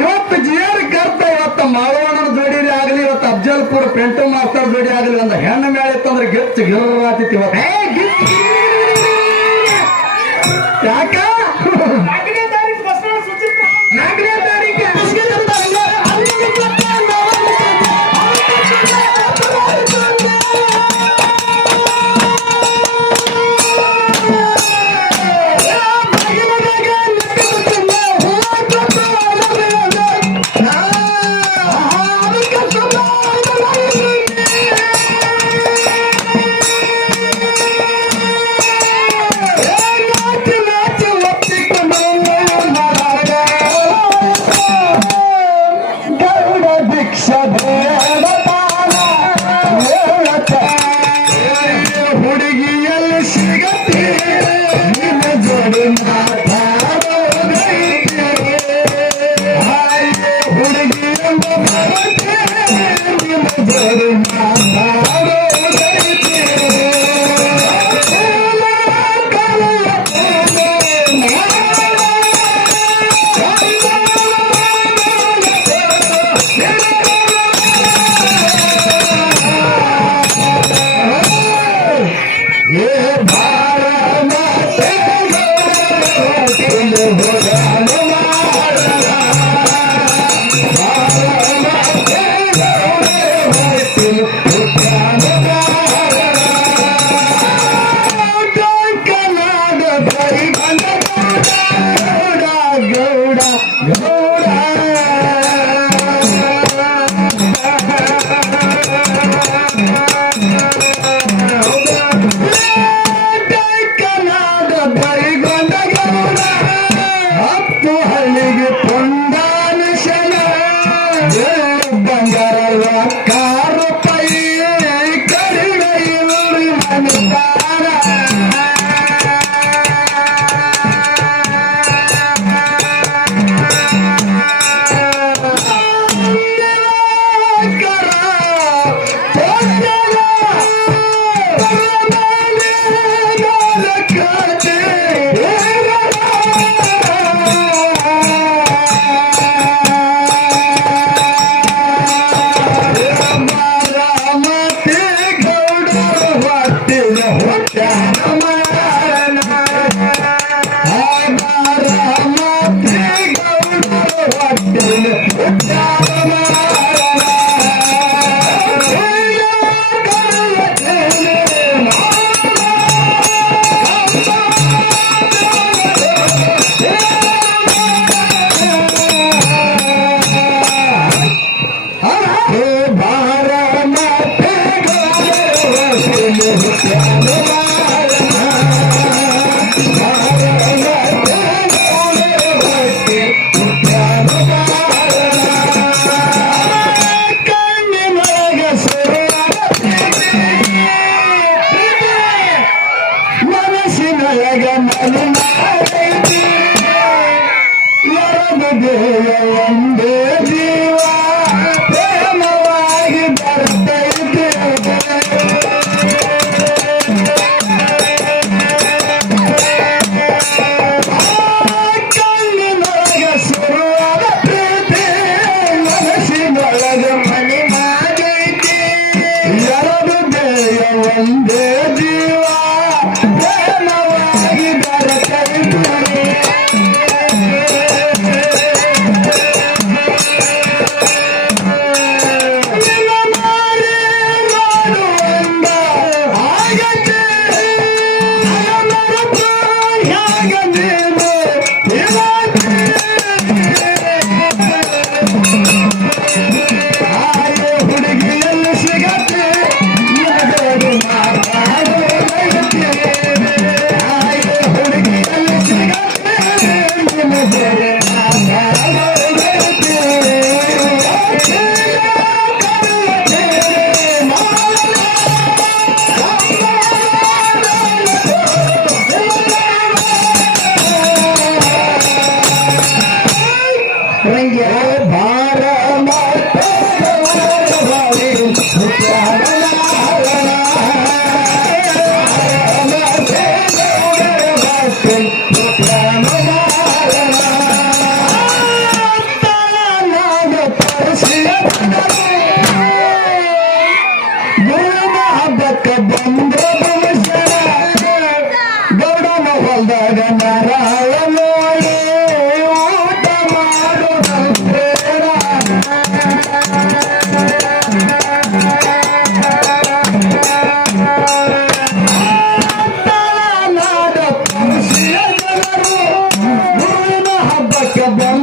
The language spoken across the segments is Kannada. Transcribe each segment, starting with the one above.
ಇವತ್ತು ಜಿಯರ್ ಕರ್ತ ಇವತ್ತು ಮಾಳವಣ್ಣನ ಜೋಡಿ ಆಗಲಿ ಇವತ್ತು ಅಫ್ಜಲ್ಪುರ ಪೆಂಟು ಮಾಸ್ತರ್ ಜೋಡಿ ಆಗಲಿ ಒಂದು ಹೆಣ್ಣು ಮೇಳ ಇತ್ತಂದ್ರೆ ಗಿಚ್ಚು ಗಿರ್ರಾತಿತ್ತು ಇವತ್ತು ಯಾಕ 4ನೇ ತಾರೀಕು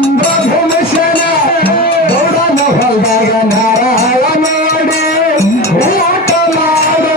ಬಂದ ಭೂಮಿಶನ ಗೌಡನ ಹೊಲದಾಗ ನಾರಾಯ ಮಾಡಿ ಊಟ ಮಾಡು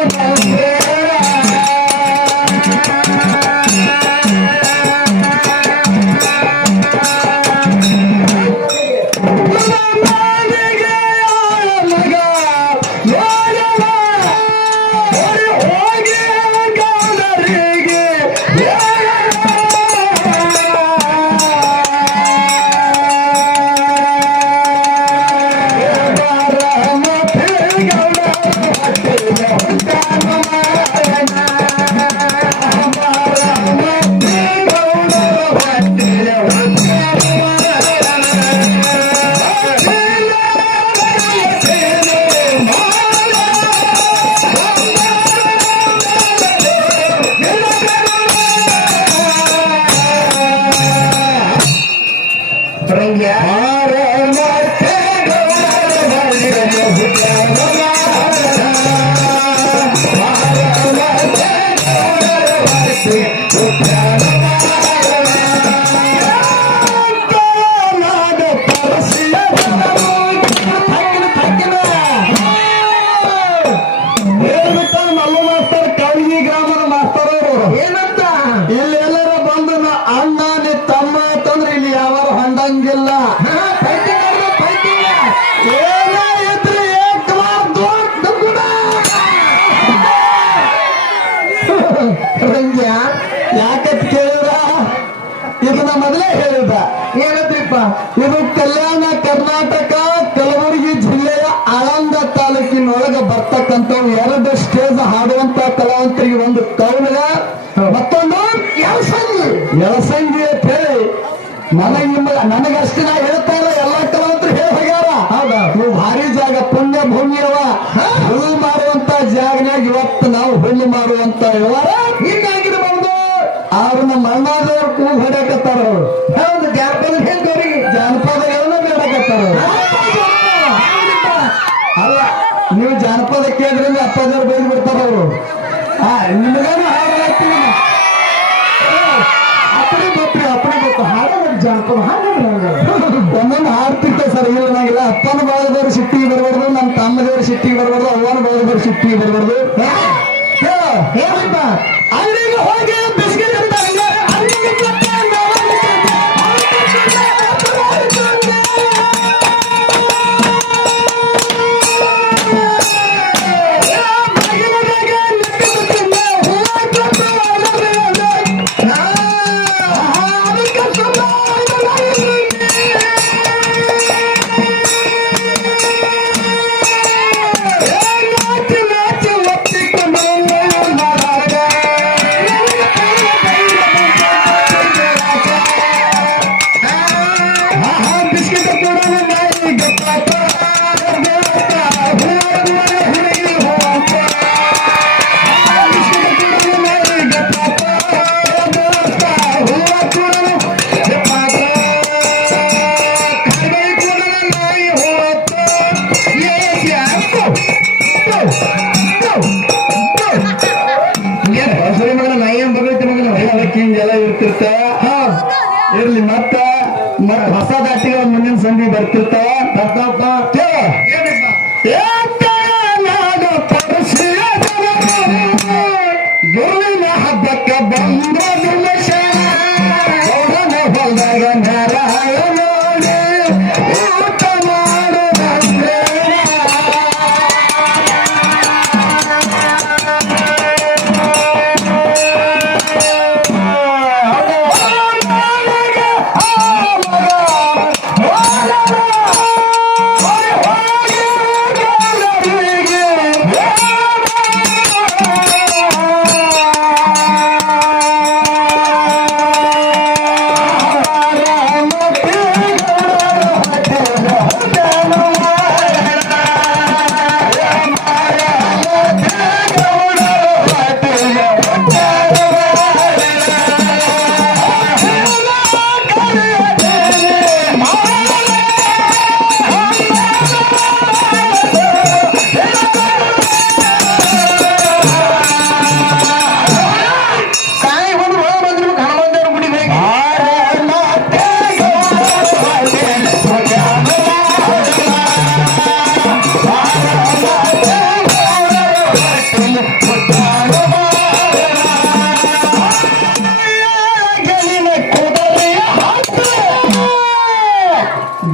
ಬಂದೆ ಯಾಕತ್ ಕೇಳಿದ ಇದನ್ನ ಮೊದಲೇ ಹೇಳಿದ ಏನಂದ್ರಿಪ್ಪ ಇದು ಕಲ್ಯಾಣ ಕರ್ನಾಟಕ ಕಲಬುರಗಿ ಜಿಲ್ಲೆಯ ಆಳಂದ ತಾಲೂಕಿನೊಳಗೆ ಬರ್ತಕ್ಕಂಥ 2 ಸ್ಟೇಜ್ ಹಾಡುವಂತ ಕಲಾವಂತರಿಗೆ ಒಂದು ಕೌಲಗ ಮತ್ತೊಂದು ಎಳಸಂಗಿ ಅಂತ ಹೇಳಿ ನನಗಷ್ಟೇ ನಾ ಹೇಳ್ತಾ ಇಲ್ಲ ಎಲ್ಲಾ ಕಲಾವಂತರು ಹೇಳಿ ಹೋಗ್ಯಾರ ಹೌದಾ ನೀವು ಭಾರಿ ಜಾಗ ಪುಣ್ಯ ಭೂಮಿ ಅವ ಹುಲ್ಲು ಮಾಡುವಂತ ಜಾಗನಾಗ ಇವತ್ತು ನಾವು ಹುಲ್ಲು ಮಾಡುವಂತ ವ್ಯವಹಾರ ಹಿಂಗಾಗಿರಬಹುದು ಅವ್ರು ನಮ್ಮ ಮಣ್ಣಾದವ್ರು ಕೂಗು ಹೊಡ್ಯಾಕತ್ತಾರ ಅವರು ಹೌದು ಜಾನಪದ ಹೆಂಗವ್ರಿಗೆ ಜಾನಪದಗಳನ್ನ ಬೇಡಕತ್ತಾರ ಅಲ್ಲ ನೀವು ಜಾನಪದ ಕೇಳಿದ್ರಿಂದ ಅಪ್ಪಾದವ್ರು ಬೈದು ಬಿಡ್ತಾರ ಅವರು ನಿಮಗೇನು ಹಾಡ್ತೀನಿ ಅಪ್ಪನೇ ಗೊತ್ತು ಹಾಡೋದು ಜಾನಪದ ಒಂದೊಂದು ಹಾಡ್ತಿರ್ತ ಸರ್ ಇಲ್ಲ ಅಪ್ಪನ ಭಾಗದವ್ರು ಸಿಟ್ಟಿಗೆ ಬರ್ಬಾರ್ದು ನಮ್ಮ ತಮ್ಮದವ್ರು ಸಿಟ್ಟಿಗೆ ಬರ್ಬಾರ್ದು ಅವ್ವನ ಭಾಗದವ್ರು ಸಿಟ್ಟಿಗೆ ಬರ್ಬಾರ್ದು ಅಲ್ಲಿಗೆ ಹೋಗಿ ಬಿಸ್ಕಿಟ್ ಎಲ್ಲ ಇರ್ತಿರ್ತ ಇರ್ಲಿ ಮತ್ತ ಹೊಸ ದಾಟಿಗಳ ಮುಂದಿನ ಸಂಧಿ ಬರ್ತಿರ್ತಾವ ಗುರುವಿನ ಹಬ್ಬಕ್ಕೆ ಬಂದ ಹೊಲದಾಗ ನಾರಾಯ ನೋಡಿ ಊಟ ಮಾಡು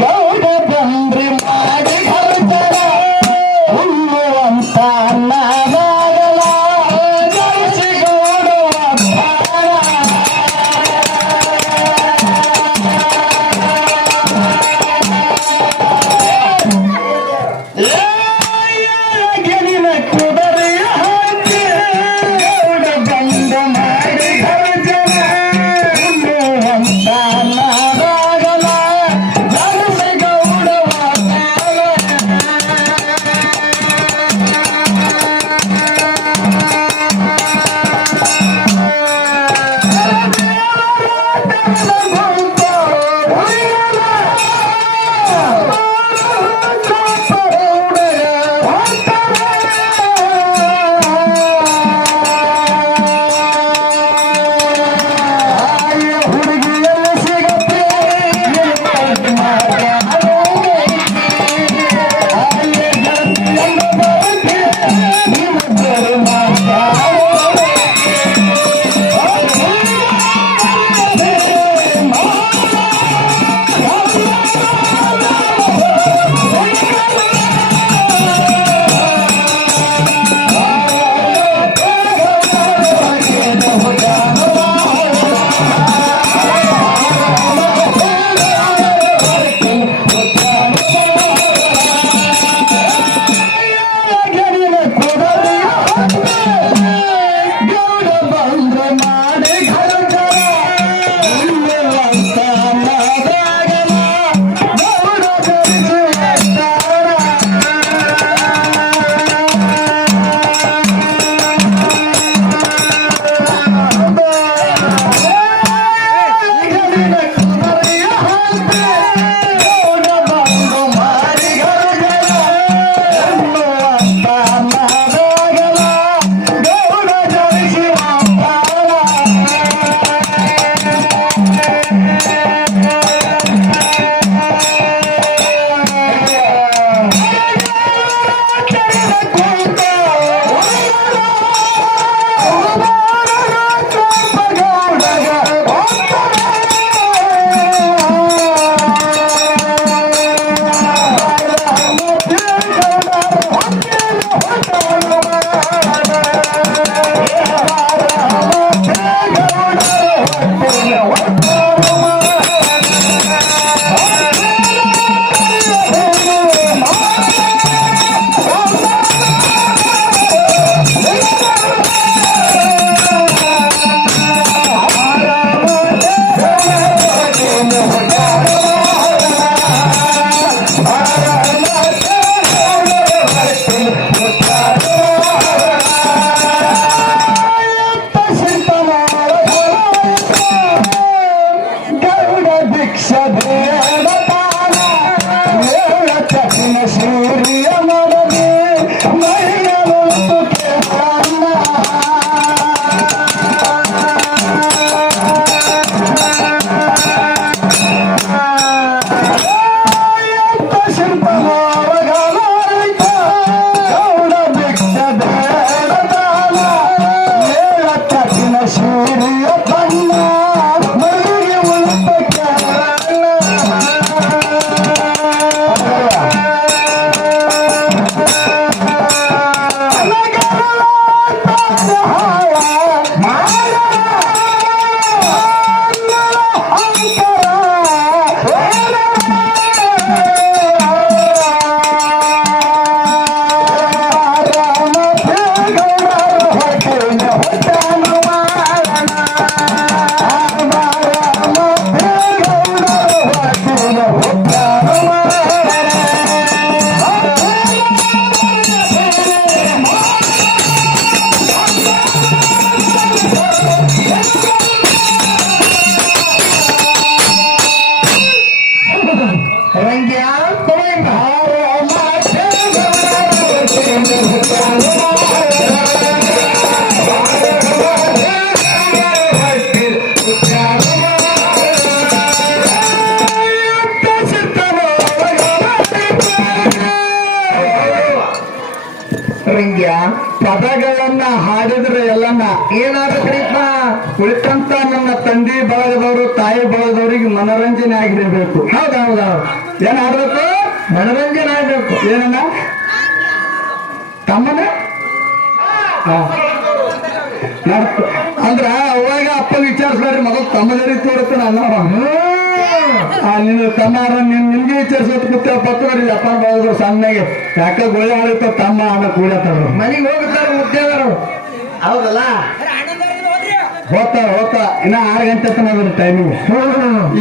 ಗೌಡ ಬಂದ್ರಿ ಮಾಡಿ ಖರ್ಚರ ಉಣ್ಣುವಂತ ಅನ್ನದಾಗಲ ಜನಿಸಿ ಗೌಡ ಗೆಲಿನ ಕುದರೆಯ ಹಾಕಿ ಗೌಡ ಬಂದ ಮಾಡಿ ಖರ್ಚರ ಉಣ್ಣುವಂತ ಅನ್ನದಾಗಲ ಜನಿಸಿ ಗೌಡ ಹುಡುಗಿಯಲ್ಲಿ ಸಿಗತ್ತೆ ಗೌಡ ಬಂದ್ರೆ ಮಾಡಿ ಖರ್ಚರ ಇಲ್ಲವಂತ ಅನ್ನದಾಗಲ ಗೌಡ ಜನಿಸಿ ಗೆಲಿನ ಕುದರೆಯ ಹಾಕಿ ಗೌಡ ಬಂದು ಮಾಡಿ ಖರ್ಚರ ಉಣ್ಣುವಂತ ಅನ್ನದಾಗಲ ಗೌಡ ಜನಿಸಿ ಗೌಡ ಭಿಕ್ಷದೆ ಚಕಿನ ಸೂರ್ಯ ಮರದಿ ಮೈಗಳು ಶಿಲ್ಪ ಗೌಡ ಭಿಕ್ಷದೆ ಚಕಿನ ಸೂರ್ಯ ಬಣ್ಣ ಮೈಗೆ ಉಳ್ಪಕ್ಕ ಪದಗಳನ್ನ ಹಾಡಿದ್ರೆ ಎಲ್ಲನ್ನ ಏನಾಗಬೇಕ್ರಿಪ್ಪ, ಉಳಿತಂತ ನನ್ನ ತಂದೆ ಬಳಗದವರು ತಾಯಿ ಬಳಗದವ್ರಿಗೆ ಮನೋರಂಜನೆ ಆಗಿರಬೇಕು. ಹೌದೌದೌದು. ಏನ್ ಆಡ್ಬೇಕು? ಮನರಂಜನೆ ಆಗ್ಬೇಕು. ಏನನ್ನ ತಮ್ಮನ ಅಂದ್ರ ಅವಾಗ ಅಪ್ಪ ವಿಚಾರಿಸ್ಬೇಡ್ರಿ ಮೊದಲು ತಮ್ಮದರಿ ತೋರುತ್ತೆ ನಾನು ನಿನ್ನ ತಮ್ಮ ನಿಮ್ಗೆ ವಿಚಾರಿಸೋದು ಕೂತ ಪಕ್ಕವರಿ ಅಪ್ಪ ಬಾದ್ರು ಸಣ್ಣಗೆ ಯಾಕ ಗೋಳಿ ಆಡಿತ ತಮ್ಮ ಅನ್ನ ಕೂಡತ್ತಾರ ಮನೆಗೆ ಹೋಗುತ್ತಾರ ಮುದ್ದೇವರು. ಹೌದಲ್ಲ ಹೋಗ್ತಾ ಇನ್ನ 6 ಗಂಟೆ ತನಕ ಟೈಮಿಂಗ್.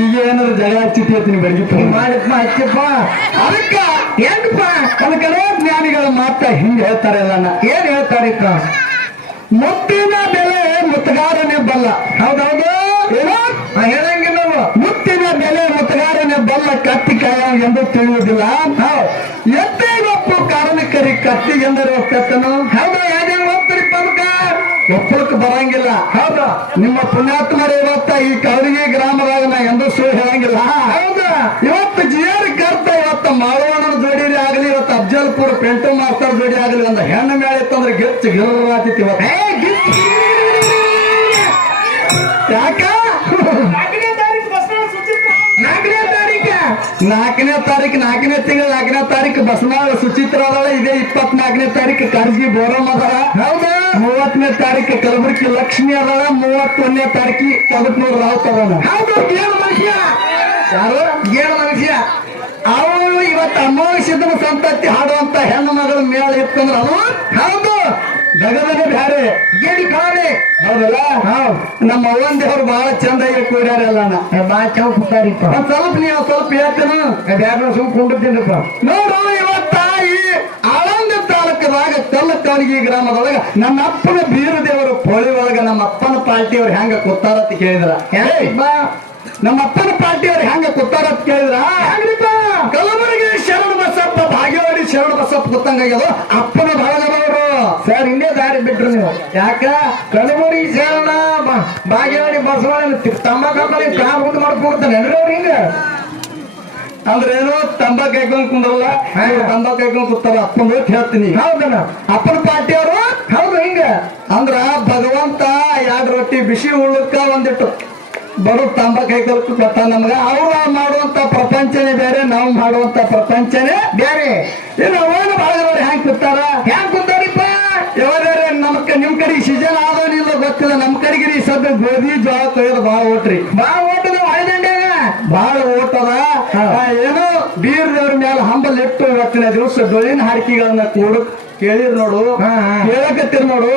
ಈಗ ಏನಾದ್ರು ಜಗ ಹಚ್ಚಿತ್ತೀನಿ ಬೆಳಗ್ಗೆ ಮಾಡಿಪ್ಪ ಹಚ್ಚಪ್ಪ. ಅದಕ್ಕ ಹೆಂಗಪ್ಪ ಅದಕ್ಕೆ ಜ್ಞಾನಿಗಳ ಮಾತ ಹಿಂಗೆ ಹೇಳ್ತಾರೆ ಎಲ್ಲ. ಏನ್ ಹೇಳ್ತಾರಿಕ್ಕ? ಮುತ್ತಿನ ಬೆಲೆ ಮುತ್ತಗಾರನೇ ಬಲ್ಲ. ಹೌದೌದು ಹೇಳಂಗಿಲ್ಲ. ಮುತ್ತಿನ ಬೆಲೆ ಮುತ್ತಗಾರನೇ ಬಲ್ಲ, ಕತ್ತಿ ಕಾಯ ಎಂದು ತಿಳಿಯುವುದಿಲ್ಲ. ಎತ್ತೇಗೊಪ್ಪು ಕಾರಣಕ್ಕರಿ ಕತ್ತಿಗೆಂದರೆ ಒಪ್ಪತ್ತನು. ಹೌದಾ? ಯಾವ್ದೇನು ಹೋಗ್ತಾರಿಪ್ಪ ಅದಕ್ಕ? ಒಪ್ಪಳಕ್ಕೆ ಬರಂಗಿಲ್ಲ. ಹೌದಾ? ನಿಮ್ಮ ಪುಣ್ಯಾತ್ಮರು ಇವತ್ತ ಈ ಕವರಿಗೆ ಗ್ರಾಮದಾಗ ನಾ ಎಂದು ಸುಳ್ಳು ಹೇಳಂಗಿಲ್ಲ. ಹೌದಾ? ಇವತ್ತು ಜಿಯರ್ ಕರ್ತ ಇವತ್ತು ಮಾಳವಣ್ಣನ ಜೋಡಿ ಆಗಲಿ, ಇವತ್ತು ಅಫ್ಜಲ್ಪುರ್ ಪೆಂಟು ಮಾಸ್ತರ್ ಜೋಡಿ ಆಗಲಿ, ಒಂದು ಹೆಣ್ಣು ಮೇಳ ಇತ್ತಂದ್ರೆ ಗಿಚ್ಚ ಗಿರ್ರಾತಿತ್ತು ಇವತ್ತು. ಯಾಕ 4ನೇ ತಾರೀಕು 4ನೇ ತಿಂಗಳ 4ನೇ ತಾರೀಕು ಬಸವನಾಳ ಸುಚಿತ್ರ ಅದಳ. ಇದೇ 24ನೇ ತಾರೀಕು ಕರ್ಜಿ ಬೋರಮ್ಮ ಅದಳ. ಹೌದಾ? 30ನೇ ತಾರೀಕು ಕಲಬುರಗಿ ಲಕ್ಷ್ಮಿ ಅದಳ. 31ನೇ ತಾರೀಕಿ ಕೊದಕ್ನೂರು ರಾವುತ್ ಅದಳ. ಹೌದು. ಗೇಳು ಮನುಷ್ಯ. ಯಾರು? ಗೇಳು ಮನುಷ್ಯ. ಅವಳು ಇವತ್ತು ಅಮೋಘ ಸಂತತಿ ಹಾಡುವಂತ ಹೆಣ್ಣು ಮಗಳು ಮೇಳ ಇತ್ತಂದ್ರ ಅದು ಹೌದು ದಗದಗ ಬ್ಯಾರೆ ಗೇಡಿ ಕಾಣೆ. ಹೌದಲ್ಲ? ನಮ್ಮ ಅವ್ವಂದೇವ್ರು ಬಹಳ ಚಂದಾಗಿ ಕೂಡ್ಯಾರಲ್ಲ. ಬಾಳ ಚೌಕ್ ಕೂತಾರಿಪ್ಪ. ಒಂದ್ ಸ್ವಲ್ಪ ನೀವು ಸ್ವಲ್ಪ ಹೇಳ್ತೇನು ಬ್ಯಾರ ಸುಮ್ ಕುಂಡಿದ್ದೀನಪ್ಪ. ನೋಡು ಇವತ್ತ ಈ ಆಳಂದ ತಾಲೂಕದಾಗ ಕಲ್ಲಕಾಣಿಗೆ ಗ್ರಾಮದೊಳಗ ನಮ್ಮ ಅಪ್ಪನ ಬೀರದೇವರು ಪೋಳಿ ಒಳಗ ನಮ್ಮ ಅಪ್ಪನ ಪಾರ್ಟಿಯವ್ರು ಹೆಂಗ ಕೂತಾರತ್ ಕೇಳಿದ್ರ? ನಮ್ಮ ಅಪ್ಪನ ಪಾರ್ಟಿಯವ್ರು ಹೆಂಗ ಕೂತಾರತ್ ಕೇಳಿದ್ರ? ಕಲಬುರಗಿ ಶರಣ ಬಸಪ್ಪ, ಭಾಗ್ಯವಾಡಿ ಶರಣ ಬಸಪ್ಪ ಕೂತಂಗಾಗ್ಯದು ಅಪ್ಪನ ಬಳಗದವರು. ಸರ್ ಹಿಂದೆ ದಾರಿ ಬಿಟ್ರು ನೀವು. ಯಾಕ? ಕಲಬುರಗಿ ಶರಣ ಭಾಗ್ಯವಾಡಿ ಬಸವಣ್ಣ ತಮ್ಮ ಕಾರ್ ಮುಂದೆ ಮಾಡ್ಕೊಡ್ತಾನೆ ಅಂದ್ರೆ ಅವ್ರು ಹಿಂಗ ಅಂದ್ರೇನು ತಂಬಾಕ್ ಹಾಕೊಂಡ್ ಕುಂದ್ರಲ್ಲ, ತಂಬಾಕ್ ಹಾಕೊಂಡ್ ಕೂತಾರ ಅಪ್ಪನ ಹೇಳ್ತೀನಿ. ಹೌದಣ್ಣ. ಅಪ್ಪನ ಪಾರ್ಟಿಯವರು ಹೌದು ಹಿಂಗ ಅಂದ್ರ ಭಗವಂತ 2 ರೊಟ್ಟಿ ಬಿಸಿ ಉಳ್ಳಕ್ಕ ಒಂದಿಟ್ಟು ಬರೋ ತಂಬಾಕ್ ಹಾಕಲ್ಕ ಗೊತ್ತ ನಮ್ಗ. ಅವ್ರು ಮಾಡುವಂತ ಪ್ರಪಂಚನೇ ಬೇರೆ, ನಾವು ಮಾಡುವಂತ ಪ್ರಪಂಚನೇ ಬೇರೆ. ಏನು ಅವನು ಭಾಗದವ್ರು ಹೆಂಗ್ ಕೂತಾರ? ಹೆಂಗ್ ಕುಂತಾರಿಪ್ಪ? ಯಾವ್ದಾರೆ ನಿಮ್ ಕಡೆಗೆ ಸೀಸನ್ ಆದವನಿಲ್ಲ ಗೊತ್ತಿಲ್ಲ. ನಮ್ ಕಡೆಗೆ ಈ ಸದ್ಯ ಗೋಧಿ ಜೋಳ ಕೊಯ್ಯೋದು ಬಾಳ ಓಟ್ರಿ. ಬಾಳ ಓಟದ ಹೊಳೆದಂಡ್ಯಾಗ ಬಾಳ ಓಟದ. ಏನೋ ಬೀರದೇವ್ರ ಮೇಲೆ ಹಂಬಲ್ ಇಟ್ಟು ಇವತ್ತಿನ ದಿವಸ ಡೊಳ್ಳಿನ ಹಾಡಿಕೆಗಳನ್ನ ಕೂಡು ಕೇಳಿರ್ ನೋಡು, ಕೇಳಕತ್ತೀರ್ ನೋಡು.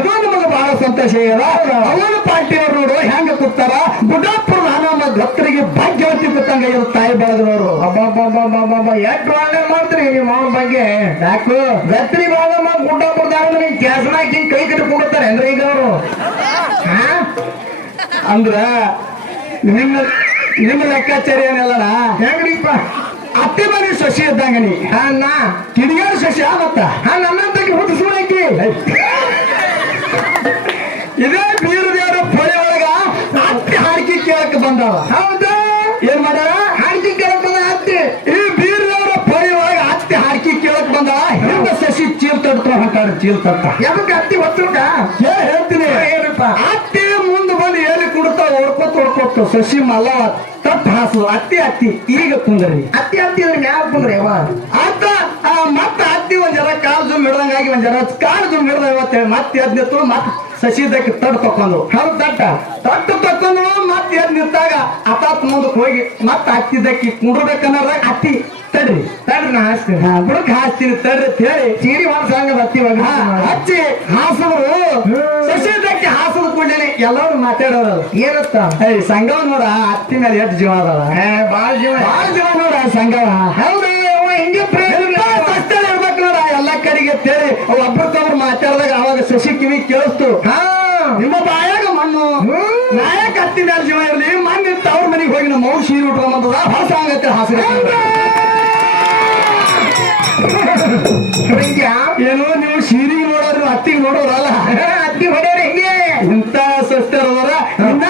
ಇದು ನಮಗೆ ಬಹಳ ಸಂತೋಷ ಇದೆ. ಅವನ ಪಾರ್ಟಿಯವ್ರು ನೋಡು ಹೆಂಗ ಕೂತಾರ. ಬುಡ್ಡಾಪುರ ಹನುಮ ಭಕ್ತರಿಗೆ ಭಾಗ್ಯವತಿ ಕೂತಂಗ ತಾಯಿ ಬಳಗದವರು. ಅಬ್ಬಬ್ಬಬ್ಬಬ್ಬ ಎಷ್ಟು ಒಳ್ಳೆ ಮಾಡ್ತೀರಿ ನಿಮ್ಮ ಅವನ ಬಗ್ಗೆ. ಯಾಕು ಗತ್ರಿ ಬಾಳಮ್ಮ ಗುಡ್ಡಾಪುರ ದಾರ ಕ್ಯಾಸನ ಹಾಕಿ ಕೈ ಕಟ್ಟಿ ಕೊಡ್ತಾರೆ ಅಂದ್ರೆ ಈಗ ಅವರು ಅಂದ್ರ ನಿಮ್ಮ ಲೆಕ್ಕಾಚಾರ ಏನಿಲ್ಲನ ಹೆಂಗ್ರಿಪ್ಪ? ಅತ್ತೆ ಮನೆ ಸೊಸಿ ಇದ್ದಂಗ ನೀ ನಾ ಕಿಡಿಗಾರ ಸೊಸಿ ಮತ್ತ ನನ್ನಂತಕ್ಕೆ ಹುಟ್ಟು ಸುಳಕಿ. ಇದೇ ಬೀರದೇವರ ಪೊಳೆ ಒಳಗ ಅತ್ತೆ ಹಾಡಿಕೆ ಕೇಳಕ್ ಬಂದಾವ. ಹೌದಾ? ಏನ್ ಮಾಡ್ಯಾರ? ಹಾಡಿಕೆ ಕೇಳಕ್ ಬಂದ ಅತ್ತೆ. ಈ ಬೀರದೇವರ ಪೊಳೆ ಒಳಗ ಅತ್ತೆ ಹಾಡಿಕೆ ಕೇಳಕ್ ಬಂದಾವ. ಹಿಂದ ಸಸಿ ಚೀಲ್ ತಡ್ಕೊಂಡು ಹೊಂಟಾರ. ಚೀಲ್ ತಟ್ಟ ಯಾವಾಗ ಅತ್ತಿ ಹೊತ್ತುಂಟ ಹೇಳ್ತೀನಿ. ಏನಪ್ಪ? ಅತ್ತೆ ಮುಂದೆ ಬಂದು ಎಲ್ಲಿ ಕುಡ್ತಾ ಓಡ್ಕೊತ ಸಸಿ ಮಲ್ಲ ತಟ್ಟು ಹಾಸು. ಅತ್ತಿ ಈಗ ಕುಂದ್ರಿ. ಅತ್ತಿ ಅಂದ್ರೆ ಯಾವ ಕುಂದ್ರಿ ಅವ ಅಂತ ಮತ್ತ ಅತ್ತಿ ಒಂದ್ ಜರ ಕಾಲ್ ಜುಮ್ ಹಿಡ್ದಂಗಾಗಿ ಒಂದ್ ಜರ ಕಾಲ್ ಜುಮ್ ಹಿಡ್ದ ಇವತ್ತೇಳಿ ಮತ್ತೆ ಎದ್ ನಿಂತು ಮತ್ ಸಸಿದಕ್ಕೆ ತಟ್ಟು ತಕೊಂಡು. ಹೌದು ತಟ್ಟು ತಕೊಂಡು ಮತ್ತೆ ಎದ್ ನಿಂತಾಗ ಅತಾತ್ ಮುಂದಕ್ಕೆ ಹೋಗಿ ಮತ್ತ ಹತ್ತಿದ್ದಕ್ಕಿ ಕುಂಡ್ರಬೇಕನ್ನೋದಾಗ ಅತ್ತಿ ತಡ್ರಿ ನಾ ಹಾಸ್ತೀನಿ. ಬುಡಕ್ ಹಾಸ್ತೀನಿ ತಡ್ರಿ ಅಂತ ಹೇಳಿ ಸೀರಿ ಒಂದ್ ಅತ್ತಿ ಹಚ್ಚಿ ಹಾಸಿದ್ರು. ಸಸಿದಕ್ಕೆ ಹಾಸದ ಕೂಡಲೇ ಎಲ್ಲರೂ ಮಾತಾಡೋರು ಏನತ್ತ? ಸಂಗವ ನೋಡ ಅತ್ತಿ ಮೇಲೆ ಎಷ್ಟು ಜೀವ ಅದಾವ. ಬಾಳ ಜೀವ ನೋಡ ಸಂಗವ. ಹೌದು ಹಿಂಗೆ ಇರ್ಬೇಕು ನೋಡ ಎಲ್ಲ ಕಡೆಗೆ ತೇಳಿ ಒಬ್ರಕೊಬ್ರು ಮಾತಾಡಿದಾಗ ಅವಾಗ ಸಸಿ ಕಿವಿ ಕೇಳಿಸ್ತು. ನಿಮ್ಮ ಬಾಯಾಗ ಮಣ್ಣು ನಾಯಕ ಹತ್ತಿ ಮೇಲೆ ಜೀವ ಇರ್ಲಿ. ಮಣ್ಣು ಇತ್ತು ಅವ್ರ ಮನೆಗೆ ಹೋಗಿ ನಮ್ಮ ಮೌ ಸೀರೆ ಉಟ್ಕೊಂಬಂದದ ಹೊಸ ಆಗತ್ತೆ ಹಾಸಿಗೆ. ಏನು ನೀವು ಸೀರಿಗೆ ನೋಡೋರು ಅತ್ತಿಗೆ ನೋಡೋರಲ್ಲ. ಅತ್ತಿ ಹೊಡೆಯವ್ರ ಹಿಂಗೆ ಇಂತ ಸ್ವಸ್ಥರು ಅವರ ಇನ್ನ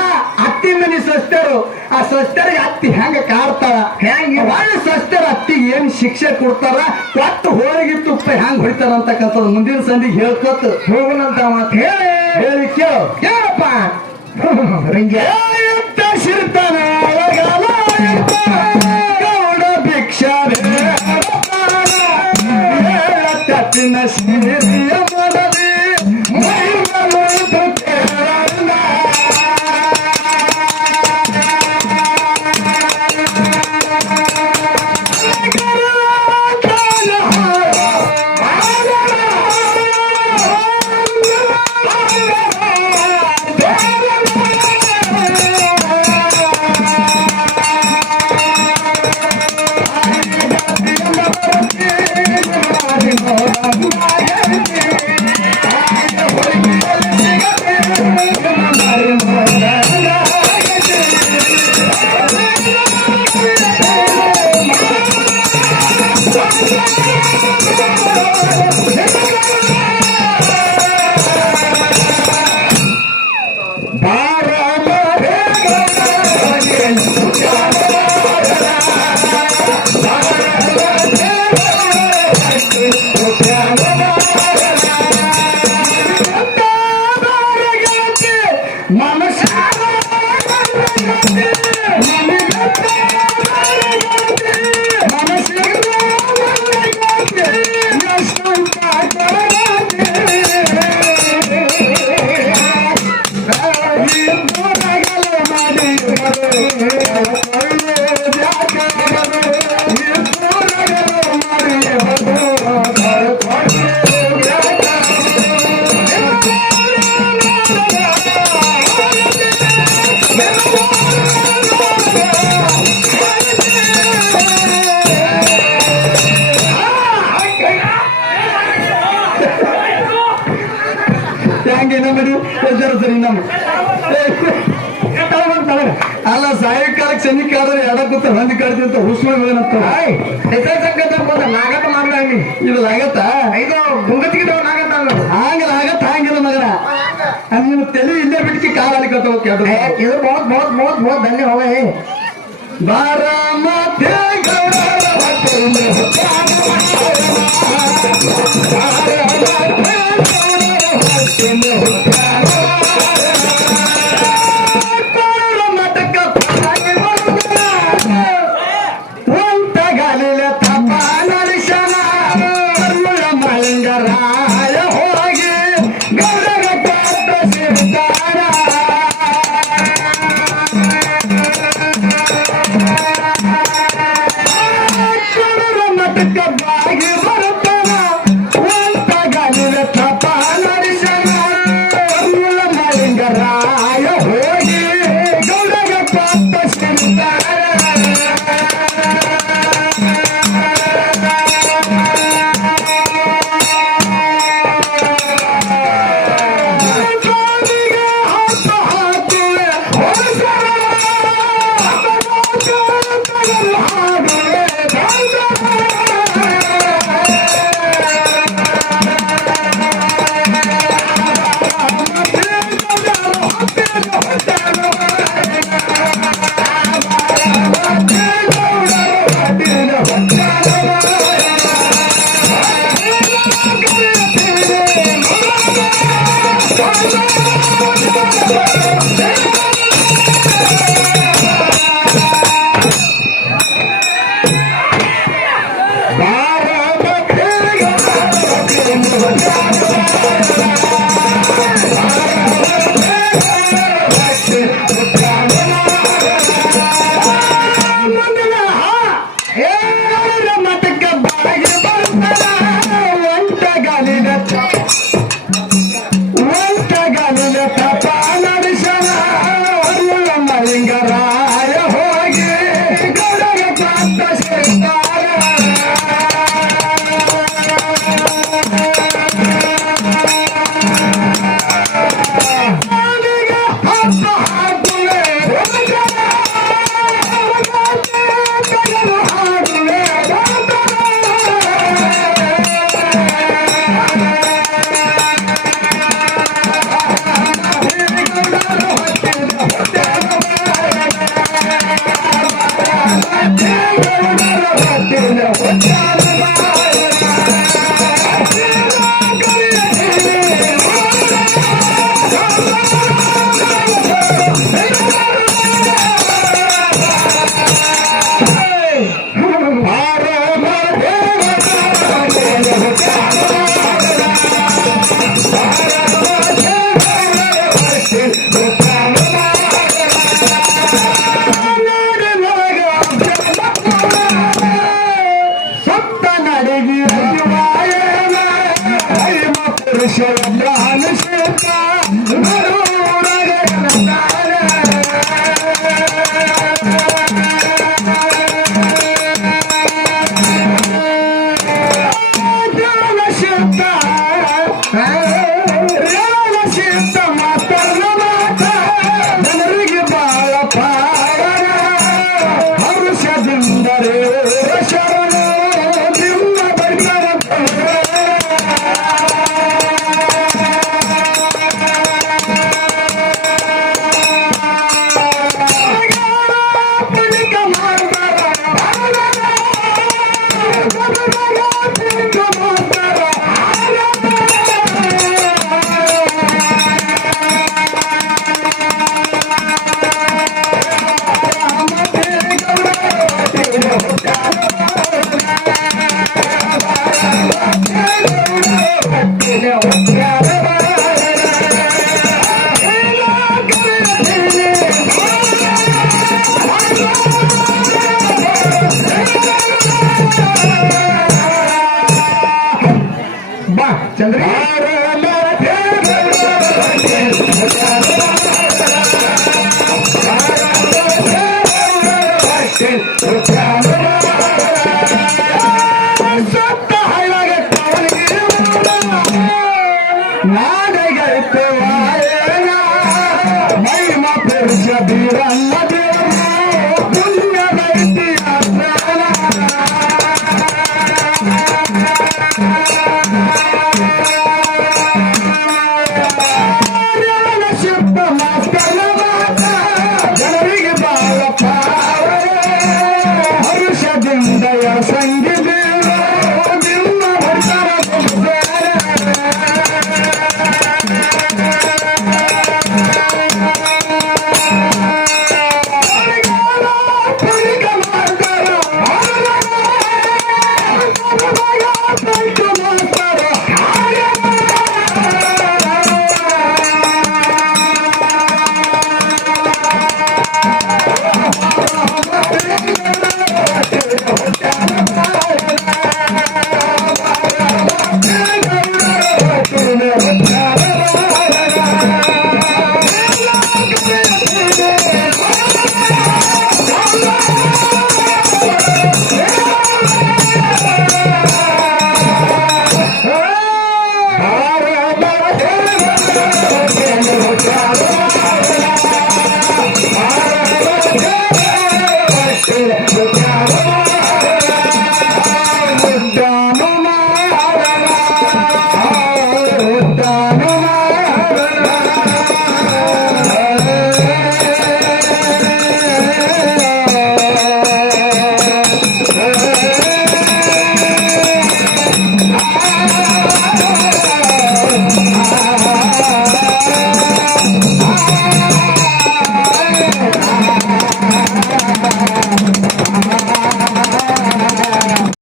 ಅತ್ತಿ ಮನಿ ಸ್ವಸ್ಥರು. ಆ ಸ್ವಸ್ಥರಿಗೆ ಅತ್ತಿ ಹೆಂಗ ಕಾಡ್ತಾರ, ಹೆಂಗ ಒಳ್ಳೆ ಸ್ವಸ್ಥರ ಅತ್ತಿಗೆ ಏನ್ ಶಿಕ್ಷೆ ಕೊಡ್ತಾರ, ಕೊಟ್ಟು ಹೋಳಿಗೆ ತುಪ್ಪ ಹೆಂಗ್ ಹೊಡಿತಾರ ಅಂತಕ್ಕಂಥದ್ದು ಮುಂದಿನ ಸಂದಿಗೆ ಹೇಳ್ಕೊತ ಹೋಗುನಂತ ಮಾತು ಹೇಳಿ ಕೇಳಪ್ಪ. ಸಿರ್ತಾನ ಗೌಡ ಭಿಕ್ಷ ಮುತ್ತಿನ ಸೀರೆಯ ಮನದಿ ಮೈಮರೆತು ಕೇಳಲ್ಲ. ಅಲ್ಲ ಸಾಯಂಕಾಲಕ್ಕೆ ಶನಿಕಾದ್ರೆ ಎಡಕೂತ ಹೊಂದಿ ಕಡ್ತಿಂತ ಹುಸ್ಮ ನಾಗತ್ತ ಮಾಡ್ದಂಗಿ ಇದು ಆಗತ್ತ ಇದು ಗುಂಗತ್ತಿಗೆ ನಾಗತ್ತ ಹಂಗಿಲ್ಲ ಆಗತ್ತ ಹಂಗಿಲ್ಲ ಮಗನ ನೀನು ತಲೆ ಇಲ್ಲೇ ಬಿಡ್ಕಿ ಕಾಲಲ್ಲಿ ಕಟ್ಟ ಇದು ಬಹುತ್ ಬಹುತ್ ಬಹುತ್ ಬಹುತ್ ಧನ್ಯ ಹೋಗೇ ಬಾರಾಮತಿ